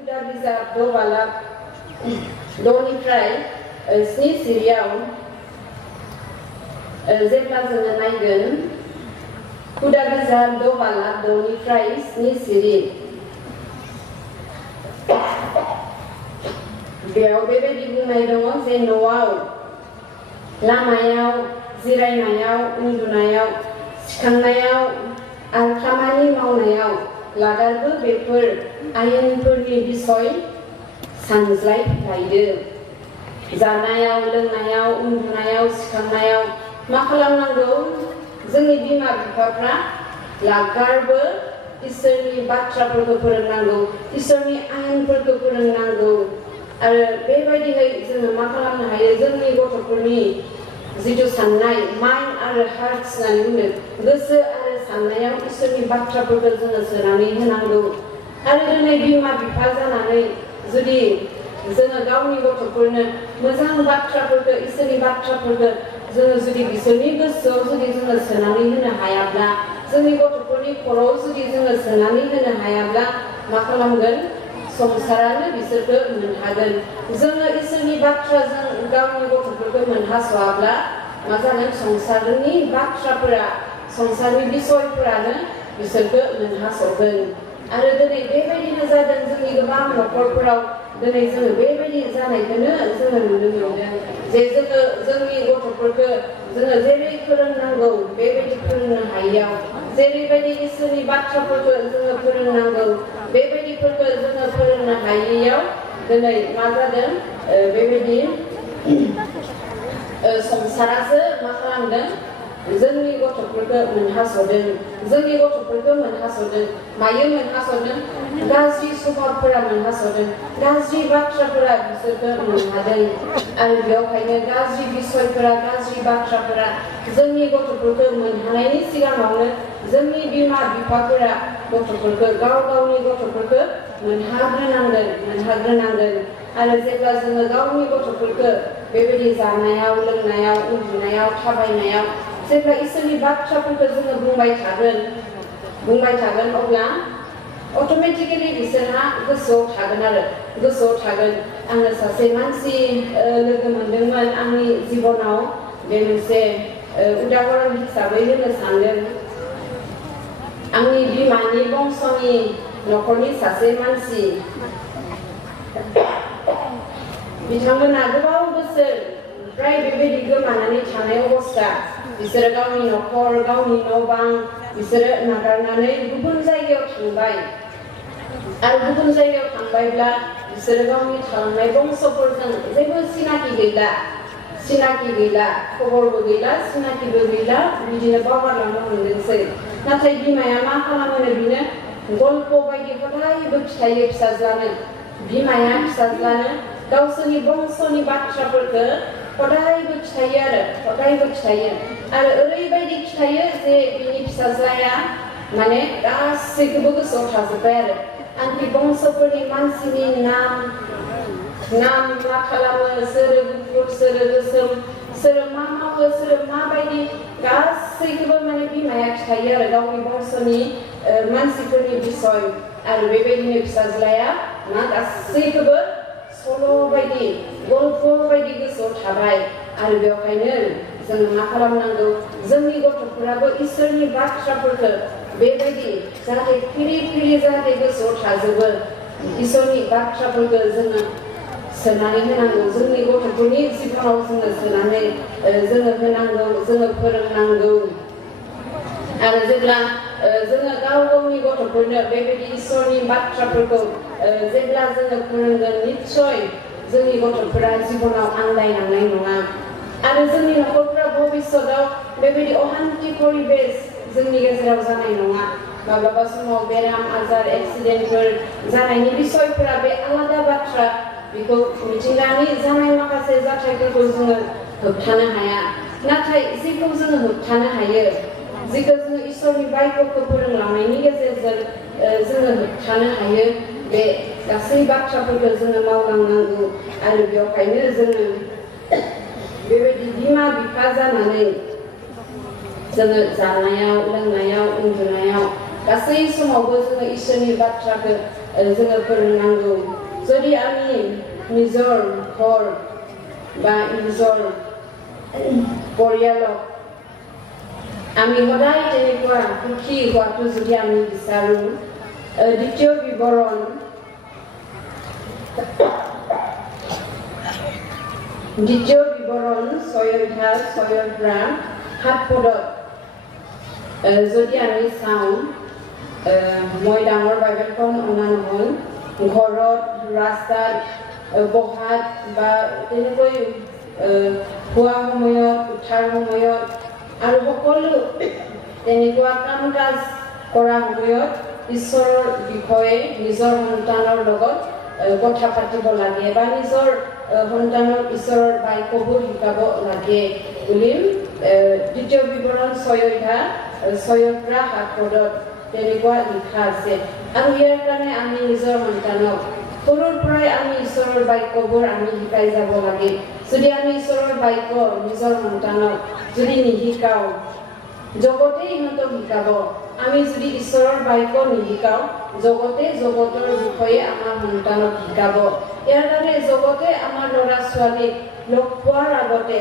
हुदा बिजाब द'बालाब द'निफ्राय 7 सिरियाव जेब्ला जोङो नायगोन हुदा बिजाब द'बालाब द'निफ्राय 7 सिरि बेयाव बेबायदि बुंनाय दङ जे न'आव लामायाव जिरायनायाव उन्दुनायाव सिखांनायाव आरो खामानि मावनायाव लागारबो बेफोर आयेनफोरनि बिसय सानज्लायलायदो जानायाव लोंनायाव उन्दुनायाव सिखांनायाव मा खालामनांगौ जोंनि बिमा बिफाफ्रा लागारबो इसोरनि बाथ्राफोरखौ फोरोंनांगौ इसोरनि आयेनफोरखौ फोरोंनांगौ आरो बेबायदियै जोङो मा खालामनो हायो जोंनि गथ'फोरनि जिथु साननाय माइन्ड आरो हार्टस होननानै बुङो गोसो आरो साननायाव इसोरनि बाथ्राफोरखौ जोङो सोनानै होनांगौ आरो दिनै बिमा बिफा जानानै जुदि जोङो गावनि गथ'फोरनो मोजां बाथ्राफोरखौ इसोरनि बाथ्राफोरखौ जोङो जुदि बिसोरनि गोसोआव जुदि जोङो सोनानै होनो हायाब्ला जोंनि गथ'फोरनि खर'आव जुदि जोङो सोनानै होनो हायाब्ला मा खालामगोन संसारानो बिसोरखौ मोनहागोन जोङो इसोरनि बाथ्राजों गावनि गथ'फोरखौ मोनहास'वाब्ला मा जागोन संसारनि बाथ्राफोरा संसारनि बिसयफोरानो बिसोरखौ मोनहास'गोन आरो दिनै बेबायदिनो जादों जोंनि गोबां न'खरफोराव दिनै जोङो बेबायदि जानायखौनो जोङो नुनो मोनदों जे जोङो जोंनि गथ'फोरखौ जोङो जेरै फोरोंनांगौ बेबायदि फोरोंनो हायैयाव जेरैबायदि इसोरनि बाथ्राफोरखौ जोङो फोरोंनांगौ बेबायदिफोरखौ जोङो फोरोंनो हायैयाव दिनै मा जादों बेबायदि संसारासो मा खालामदों जोंनि गथ'फोरखौ मोनहास'दों जोंनि गथ'फोरखौ मोनहास'दों मायो मोनहास'दों गाज्रि स्वभाबफोरा मोनहास'दों गाज्रि बाथ्राफोरा बिसोरखौ मोनहादों आरो बेयावहायनो गाज्रि बिसयफोरा गाज्रि बाथ्राफोरा जोंनि गथ'फोरखौ मोनहानायनि सिगाङावनो जोंनि बिमा बिफाफोरा गथ'फोरखौ गाव गावनि गथ'फोरखौ मोनहाग्रोनांगोन आरो जेब्ला जोङो गावनि गथ'फोरखौ बेबायदि जानायाव लोंनायाव उन्दुनायाव थाबायनायाव जेब्ला इसोरनि बाथ्राफोरखौ जोङो बुंबाय थागोन अब्ला अट'मेटिकेलि बिसोरहा गोसोआव थागोन आङो सासे मानसि लोगो मोनदोंमोन आंनि जिबनाव बे मोनसे उदाहरन हिसाबै होनो सानदों आंनि बिमानि बंस'नि न'खरनि सासे मानसि बिथांमोना गोबाव बोसोर फ्राय बेबायदि गोमानानै थानाय अबस्था बिसोरो गावनि न'खर गावनि न' बां बिसोरो नागारनानै गुबुन जायगायाव थांबाय आरो गुबुन जायगायाव थांबायब्ला बिसोरो गावनि थालांनाय बंस'फोरजों जेबो सिनाखि गैला खबरबो गैला सिनाखिबो गैला बिदिनो बावगारलांनो मोनदोंसै नाथाय बिमाया मा खालामोनो बिनो गल्प बायदि हदायबो खिथायो फिसाज्लानो बिमाया फिसाज्लानो गावसोरनि बंस'नि बाथ्राफोरखौ हदायबो खिथायो आरो ओरैबायदि खिथायो जे बिनि फिसाज्लाया माने गासैखौबो गोसोआव थाजोब्बाय आरो आंनि बंस'फोरनि मानसिनि नाम मा खालामो सोरो गुफुर सोरो गोसोम सोरो मा मावो सोरो माबायदि गासैखौबो माने बिमाया खिथायो आरो गावनि बंस'नि मानसिफोरनि बिसय आरो बेबायदिनो फिसाज्लाया मा गासैखौबो सल' बायदि गल्प बायदि गोसोआव थाबाय आरो बेवहायनो जोङो मा खालामनांगौ जोंनि गथ'फोराबो इसोरनि बाथ्राफोरखौ बेबायदि जाहाथे फिरि जाहाथे गोसोआव थाजोबो इसोरनि बाथ्राफोरखौ जोङो सोनानै होनांगौ जोंनि गथ'फोरनि जिबनाव जोङो सोनानै जोङो होनांगौ जोङो फोरोंनांगौ आरो जेब्ला जोङो गावनि गथ'फोरनो बेबायदि इसोरनि बाथ्राफोरखौ जेब्ला जोङो फोरोंगोन निस्सय जोंनि गथ'फोरा जिबनाव आन्दायलांनाय नङा आरो जोंनि न'खरफोरा भबिष्यताव बेबायदि अहान्ति परिबेस जोंनि गेजेराव जानाय नङा माब्लाबा समाव बेराम आजार एक्सिडेन्टफोर जानायनि बिसयफोरा बे आलादा बाथ्रा बेखौ मिथिंगानि जानाय माखासे जाथायफोरखौ जोङो होबथानो हाया नाथाय जेखौ जोङो होबथानो हायो जेखौ जोङो इसोरनि बाइबलखौ फोरोंलांनायनि गेजेरजों जोङो होबथानो हायो बे गासै बाथ्राफोरखौ जोङो मावलांनांगौ आरो बेवहायनो जोङो बेबायदि बिमा बिफा जानानै जोङो जानायाव लोंनायाव उन्दुनायाव गासै समावबो जोङो इसोरनि बाथ्राखौ जोङो फोरोंनांगौ जुदि आंनि निजर घर बा निजर परियालक আমি সদায় তেনেকুৱা সুখী হোৱাটো যদি আমি বিচাৰোঁ দ্বিতীয় বিৱৰণ দ্বিতীয় বিৱৰণ 6 অধ্যায় 6 পৰা 7 পদত যদি আমি চাওঁ মই ডাঙৰ বাইবেলখন অনা নহয় ঘৰত ৰাস্তাত বহাত বা তেনেকৈ খোৱা সময়ত উঠাৰ সময়ত আৰু সকলো তেনেকুৱা কাম কাজ কৰা সময়ত ঈশ্বৰৰ বিষয়ে নিজৰ সন্তানৰ লগত কথা পাতিব লাগে বা নিজৰ সন্তানক ঈশ্বৰৰ বাক্যবোৰ শিকাব লাগে বুলি দ্বিতীয় বিৱৰণ 6 অধ্যায় 6 পৰা 7 পদত তেনেকুৱা লিখা আছে আৰু ইয়াৰ কাৰণে আমি নিজৰ সন্তানক সৰুৰ পৰাই আমি ঈশ্বৰৰ বাক্যবোৰ আমি শিকাই যাব লাগে যদি আমি ঈশ্বৰৰ বাক্য নিজৰ সন্তানক যদি নিশিকাও জগতে ইহঁতক শিকাব আমি যদি ঈশ্বৰৰ বাক্য নিশিকাও জগতে জগতৰ বিষয়ে আমাৰ সন্তানক শিকাব ইয়াৰ কাৰণে জগতে আমাৰ ল'ৰা ছোৱালীক লগ পোৱাৰ আগতে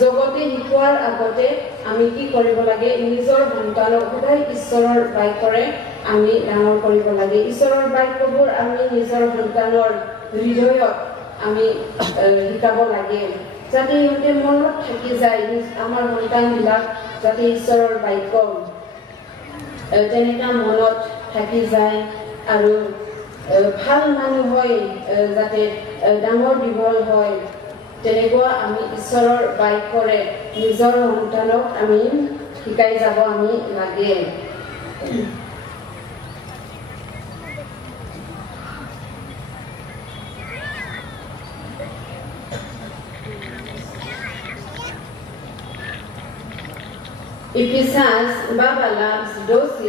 জগতে শিকোৱাৰ আগতে আমি কি কৰিব লাগে নিজৰ সন্তানক সদায় ঈশ্বৰৰ বাক্যৰে আমি ডাঙৰ কৰিব লাগে ঈশ্বৰৰ বাক্যবোৰ আমি নিজৰ সন্তানৰ হৃদয়ত আমি শিকাব লাগে যাতে ইহঁতে মনত থাকি যায় আমাৰ সন্তানবিলাক যাতে ঈশ্বৰৰ বাক্য তেনেকা মনত থাকি যায় আৰু ভাল মানুহ হয় যাতে ডাঙৰ দীঘল হয় তেনেকুৱা আমি ঈশ্বৰৰ বাক্যৰে নিজৰ সন্তানক আমি শিকাই যাব আমি লাগে Ephesus babala 12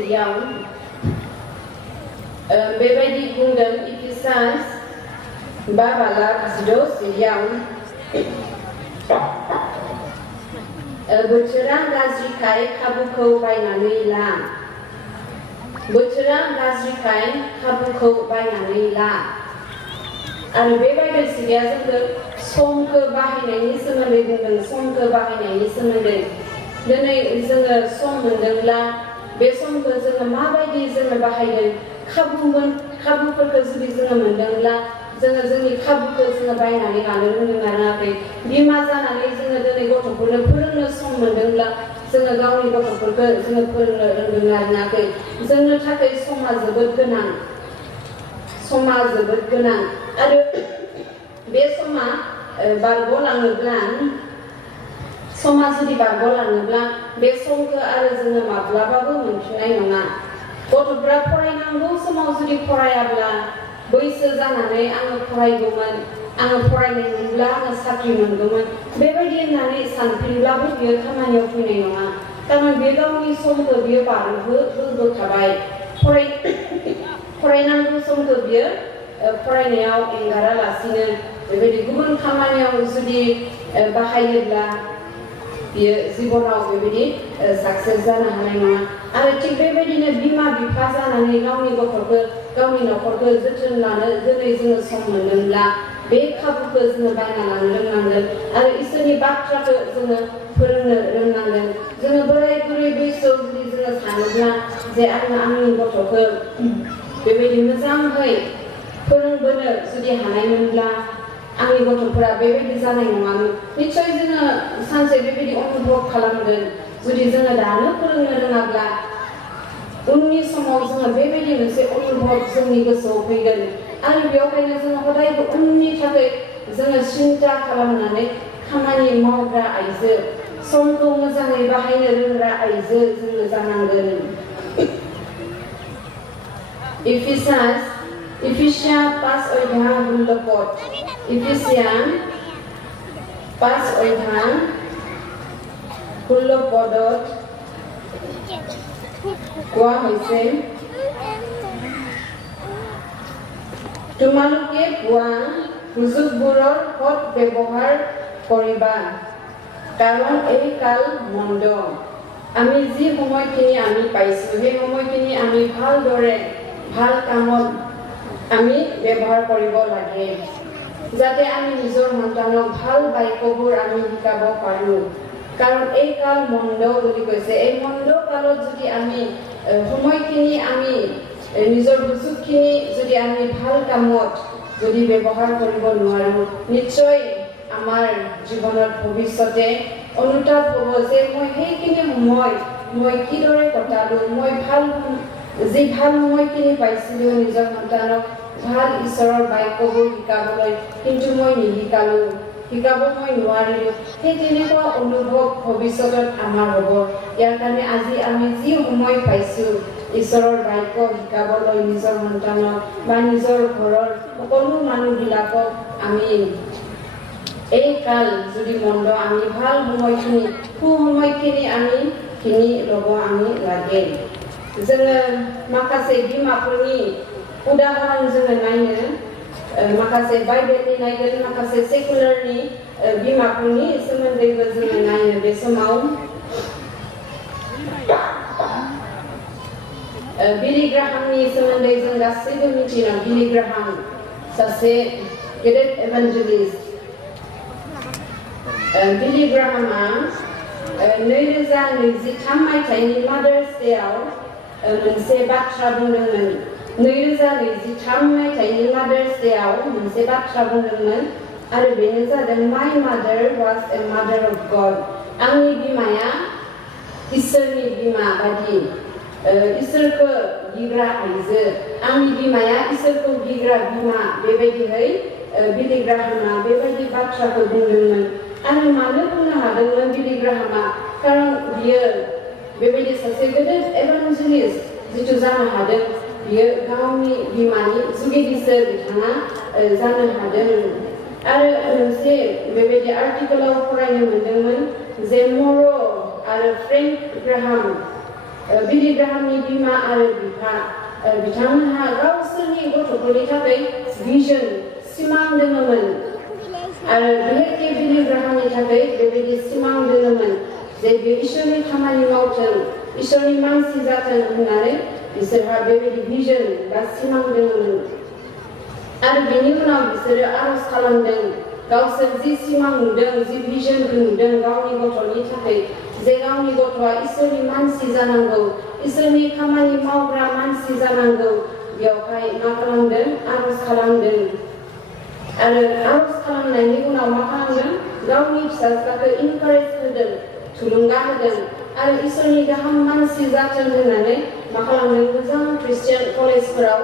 bebaidi buंदों Ephesus babala 12 बोथोरा गाज्रिखाय खाबुखौ बायनानै ला बोथोरा गाज्रिखाय खाबुखौ बायनानै ला आरो बे बाइबेल सिरिया जोंखौ समखौ बाहायनायनि सोमोन्दै बुंदों समखौ बाहायनायनि सोमोन्दै दिनै जोङो सम मोनदोंब्ला बे समखौ जोङो माबायदि जोङो बाहायगोन खाबुफोरखौ जुदि जोङो मोनदोंब्ला जोङो जोंनि खाबुखौ जोङो बायनानै लानो रोंदों आरोखि बिमा जानानै जोङो दिनै गथ'फोरनो फोरोंनो सम मोनदोंब्ला जोङो गावनि गथ'फोरखौ जोङो फोरोंनो रोंदों आरोखि जोंनो थाखाय समा जोबोद गोनां आरो बे समा बारग'लाङोब्ला समा जुदि बारग'लाङोब्ला बे समखौ आरो जोङो माब्लाबाबो मोनफिननाय नङा गथ'फ्रा फरायनांगौ समाव जुदि फरायाब्ला बैसो जानानै आङो फरायगौमोन आङो फरायनायमोनब्ला आङो साख्रि मोनगौमोन बेबायदि होननानै सानफिनब्लाबो बियो खामानियाव फैनाय नङा कारन बे गावनि समखौ बियो बारहोबोखाबाय फरायनांगौ समखौ बियो फरायनायाव एंगारालासिनो बेबायदि गुबुन खामानियाव जुदि बाहायोब्ला बियो जिबनाव बेबायदि साक्सेस जानो हानाय नङा आरो थिग बेबायदिनो बिमा बिफा जानानै गावनि गथ'खौ गावनि न'खरखौ जोथोन लानो दिनै जोङो सम मोनदोंब्ला बे खाबुखौ जोङो बायना लानो रोंनांगोन आरो इसोरनि बाथ्राखौ जोङो फोरोंनो रोंनांगोन जोङो बोराय बुरै बैसोआव जुदि जोङो सानोब्ला जे आङो आंनि गथ'खौ बेबायदि मोजाङै फोरोंबोनो जुदि हानायमोनब्ला आंनि गथ'फोरा बेबायदि जानाय नङामोन निश्चय जोङो सानसे बेबायदि अनुभव खालामगोन जुदि जोङो दानो फोरोंनो रोङाब्ला उननि समाव जोङो बेबायदि मोनसे अनुभव जोंनि गोसोआव फैगोन आरो बेवहायनो जोङो हदायबो उननि थाखाय जोङो सिन्था खालामनानै खामानि मावग्रा आइजो समखौ मोजाङै बाहायनो रोंग्रा आइजो जोङो जानांगोन Efesia 5 अध्याय 16 पद Efesia 5 अध्याय 16 पदत কোৱা হৈছে তোমালোকে পোৱা সুযোগবোৰৰ সৎ ব্যৱহাৰ কৰিবা কাৰণ এই কাল মন্দ আমি যি সময়খিনি আমি পাইছো সেই সময়খিনি আমি ভালদৰে ভাল কামত আমি ব্যৱহাৰ কৰিব লাগে যাতে আমি নিজৰ সন্তানক ভাল বাক্যবোৰ আমি শিকাব পাৰো কাৰণ এই কাল মন্দ বুলি কৈছে এই মন্দ কালত যদি আমি সময়খিনি আমি নিজৰ সুযোগখিনি যদি আমি ভাল কামত যদি ব্যৱহাৰ কৰিব নোৱাৰো নিশ্চয় আমাৰ জীৱনত ভৱিষ্যতে অনুতাপ হ'ব যে মই সেইখিনি সময় মই কিদৰে কটালো মই ভাল সময়খিনি পাইছিলোঁ নিজৰ সন্তানক ভাল ঈশ্বৰৰ বাক্যবোৰ শিকাবলৈ কিন্তু মই নিশিকালো শিকাব মই নোৱাৰিলোঁ সেই তেনেকুৱা অনুভৱ ভৱিষ্যতত আমাৰ হ'ব ইয়াৰ কাৰণে আজি আমি যি সময় পাইছোঁ ঈশ্বৰৰ বাক্য শিকাবলৈ নিজৰ সন্তানক বা নিজৰ ঘৰৰ সকলো মানুহবিলাকক আমি এই কাল যদি মন্দ আমি ভাল সময়খিনি সময়খিনি আমি কিনি ল'ব আমি লাগে जोङो माखासे बिमाफोरनि उदाहरण जोङो नायनो माखासे बाइबेलनि नायगोन माखासे सेकुलारनि बिमाफोरनि सोमोन्दैबो जोङो नायनो बे समाव बिली ग्राहामनि सोमोन्दै जों गासैबो मिथियो बिली ग्राहाम सासे गेदेर एभान्जेलिस्ट बिली ग्राहामा 2023 मायथाइनि मादार्स डेआव मोनसे बाथ्रा बुंदोंमोन 2023 मायथाइनि मादार्स डेआव मोनसे बाथ्रा बुंदोंमोन आरो बेनो जादों माय मादार वाज ए मादार अफ गड आंनि बिमाया इसोरनि बिमा बादि इसोरखौ गिग्रा आइजो आंनि बिमाया इसोरखौ गिग्रा बिमा बेबायदियै बिली ग्राहामा बेबायदि बाथ्राखौ बुंदोंमोन आरो मानो बुंनो हादोंमोन बिली ग्राहामा कारण बियो बेबायदि सासे गेदेर एभान्जेलिस्ट जिथु जानो हादों बियो गावनि बिमानि जुगिदिसो बिथाङा जानो हादों आरो मोनसे बेबायदि आर्टिकेलाव फरायनो मोनदोंमोन जे मर' आरो फ्रेंक ग्राहाम बिली ग्राहामनि बिमा आरो बिफा बिथांमोनहा गावसोरनि गथ'फोरनि थाखाय भिजन सिमां दङमोन आरो बिहेखे बिली ग्राहामनि थाखाय बेबायदि सिमां दङमोन जे बे इसोरनि खामानि मावथों इसोरनि मानसि जाथों होननानै बिसोरहा बेबायदि भिजन बा सिमां दङमोन आरो बेनि उनाव बिसोरो आरज खालामदों गावसोर जि सिमां नुदों जि भिजनखौ नुदों गावनि गथ'नि थाखाय जे गावनि गथ'आ इसोरनि मानसि जानांगौ इसोरनि खामानि मावग्रा मानसि जानांगौ बेवहाय मा खालामदों आरज खालामदों आरो आरज खालामनायनि उनाव मा खालामदों गावनि फिसाज्लाखौ इनकारेज होदों थुलुंगा होदों आरो इसोरनि गाहाम मानसि जाथों होननानै मा खालामदों मोजां ख्रिस्टियान कलेजफोराव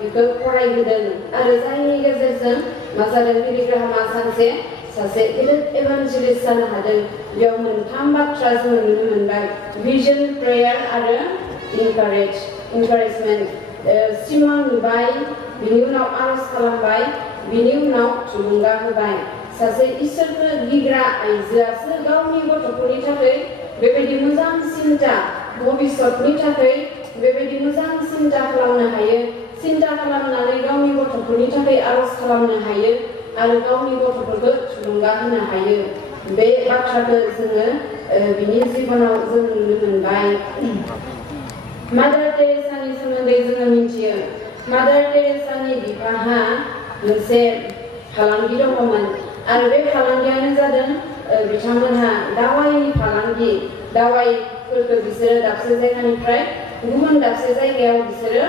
बेखौ फरायहोदों आरो जायनि गेजेरजों मा जादों बिली ग्राहामा सासे गेदेर एभान्जेलिस्ट जानो हादों बेयाव मोनथाम बाथ्रा जों नुनो मोनबाय भिजन प्रेयार आरो इनकारेजमेन्ट सिमां नुबाय बिनि उनाव आरज खालामबाय बिनि उनाव थुलुंगा होबाय सासे इसोरखौ गिग्रा आइजोआसो गावनि गथ'फोरनि थाखाय बेबायदि मोजां सिन्ता भबिष्यतनि थाखाय बेबायदि मोजां सिन्ता खालामनो हायो सिन्ता खालामनानै गावनि गथ'फोरनि थाखाय आरज खालामनो हायो आरो गावनि गथ'फोरखौ थुलुंगा होनो हायो बे बाथ्राखौ जोङो बिनि जिबनाव जों नुनो मोनबाय मादार टेरेसानि सोमोन्दै जोङो मिथियो मादार टेरेसानि बिफाहा मोनसे फालांगि दङमोन आरो बे फालांगियानो जादों बिथांमोनहा दावाइनि फालांगि दावाइफोरखौ बिसोरो दाबसे जायगानिफ्राय गुबुन दाबसे जायगायाव बिसोरो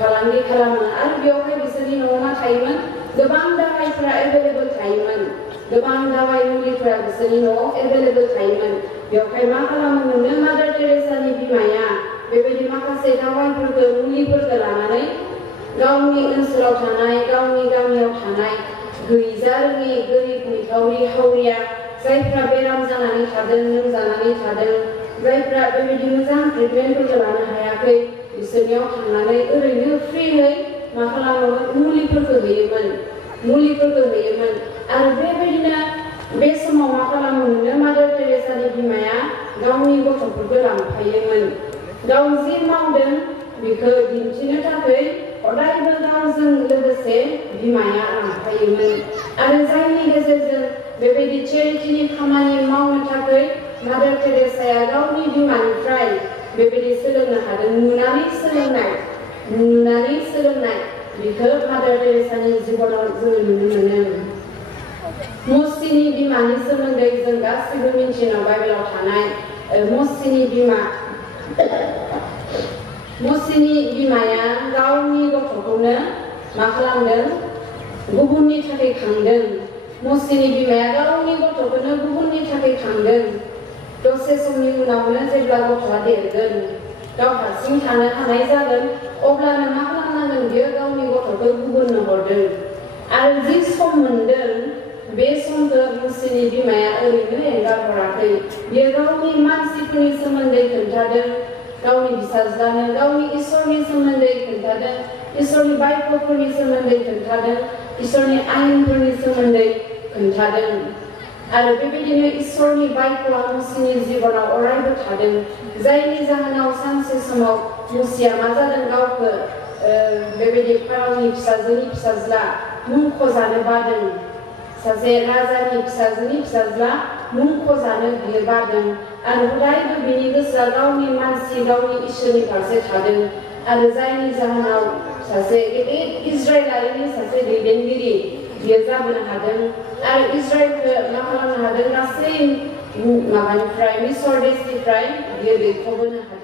फालांगि खालामो आरो बेवहाय बिसोरनि न'आव मा थायोमोन गोबां दावाइफोरा एभेलेबल थायोमोन गोबां दावाइ मुलिफोरा बिसोरनि न'आव एभेलेबल थायोमोन बेवहाय मा खालामोमोननो मादार टेरेसानि बिमाया बेबायदि माखासे दावाइफोरखौ मुलिफोरखौ लानानै गावनि ओनसोलाव थानाय गावनि गामियाव थानाय गैजारोङि गोरिब निखावरि हावरिया जायफ्रा बेराम जानानै थादों लोमजानानै थादों जायफ्रा बेबायदि मोजां ट्रिटमेन्टफोरखौ लानो हायाखै बिसोरनियाव थांनानै ओरैनो फ्रियै मा खालामोमोन मुलिफोरखौ होयोमोन आरो बेबायदिनो बे समाव मा खालामोमोननो मादार टेरेसानि बिमाया गावनि गथ'फोरखौ लांफायोमोन गाव जि मावदों बेखौ दिन्थिनो थाखाय अरायबो गावजों लोगोसे बिमाया लांफायोमोन आरो जायनि गेजेरजों बेबायदि चेरिटिनि खामानि मावनो थाखाय मादार टेरेसाया गावनि बिमानिफ्राय बेबायदि सोलोंनो हादों नुनानै सोलोंनाय बेखौ मादार टेरेसानि जिबनाव जों नुनो मोनो मसीनि बिमानि सोमोन्दै जों गासिबो मिन्थियो बाइबेलाव थानाय मसीनि बिमा मसीनि बिमाया गावनि गथ'खौनो मा खालामदों गुबुननि थाखाय खांदों मसीनि बिमाया गावनि गथ'खौनो गुबुननि थाखाय खांदों दसे समनि उनावनो जेब्ला गथ'आ देरगोन गाव हारसिं थानो हानाय जागोन अब्लानो मा खालामनांगोन बियो गावनि गथ'खौ गुबुननो हरदों आरो जि सम मोनदों बे समखौ मसीनि बिमाया ओरैनो एंगारहराखै बियो गावनि मानसिफोरनि सोमोन्दै खोन्थादों गावनि फिसाज्लानो गावनि इसोरनि सोमोन्दै खोन्थादों इसोरनि बाइबलफोरनि सोमोन्दै खोन्थादों इसोरनि आयेनफोरनि सोमोन्दै खोन्थादों आरो बेबायदिनो इसोरनि बाइबलआ मसीनि जिबनाव अरायबो थादों जायनि जाहोनाव सानसे समाव मसीया मा जादों गावखौ बेबायदि फारावनि फिसाजोनि फिसाज्ला मुंख'जानो बादों सासे राजानि फिसाजोनि फिसाज्ला मुंख'जानो बियो बादों आरो हदायबो बिनि गोसोआ गावनि मानसि गावनि इसोरनि फारसे थादों आरो जायनि जाहोनाव सासे गेदेर इजराइलारिनि सासे दैदेनगिरि बियो जाबोनो हादों आरो इजराइलखौ मा खालामनो हादों गासै माबानिफ्राय मिसर देशनिफ्राय बियो दैखोबोनो हादों